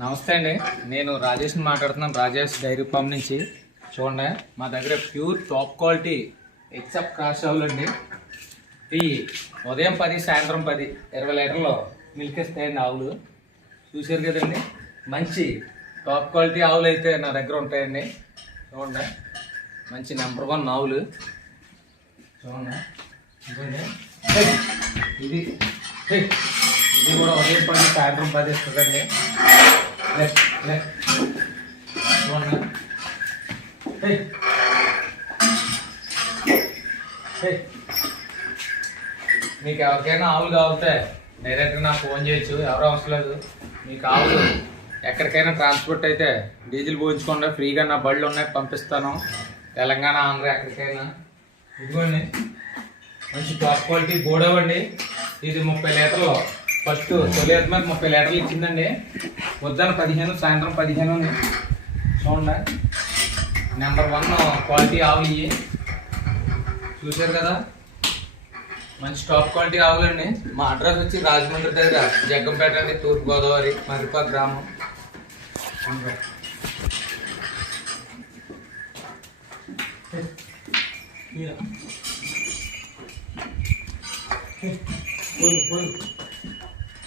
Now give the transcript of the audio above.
నమస్తే అండి. నేను రాజేష్ని మాట్లాడుతున్నాను రాజేష్ డైరీ ఫామ్ నుంచి. చూడండి మా దగ్గర pure top quality except crash ఆవులండి. ఈ ఉదయం పది సాయంత్రం పది ఇరవై లీటర్లు మిల్క్ ఇస్తాయండి ఆవులు. చూశారు కదండి? మంచి టాప్ క్వాలిటీ ఆవులు అయితే నా దగ్గర ఉంటాయండి. చూడండి మంచి నెంబర్ వన్ ఆవులు. చూడండి ఇది ఇది కూడా ఉదయం పది సాయంత్రం పది ఇస్తుందండి. హే. హే. మీకు ఎవరికైనా ఆవులు కావాలంటే డైరెక్ట్గా నాకు ఫోన్ చేయొచ్చు. ఎవరు అవసరం లేదు. మీకు ఆవులు ఎక్కడికైనా ట్రాన్స్పోర్ట్ అయితే డీజిల్ పోయించుకోండి. ఫ్రీగా నా బళ్ళు ఉన్నాయి పంపిస్తాను. తెలంగాణ ఆంధ్ర ఎక్కడికైనా. ఇదిగోండి. మంచి టాప్ క్వాలిటీ గోడవండి ఇది ముప్పై లీటర్లు. ఫస్ట్ తొలి మీద ముప్పై లీటర్లు ఇచ్చిందండి. పొద్దున పదిహేను సాయంత్రం పదిహేను ఉంది. చూడండి. నెంబర్ వన్ క్వాలిటీ ఆవులు ఇవి. చూశారు కదా? మంచి టాప్ క్వాలిటీ ఆవులండి మా అడ్రస్ వచ్చి రాజమండ్రి దగ్గర జగ్గంపేట అండి తూర్పు గోదావరి మరిపా గ్రామం. పోయి పోయి.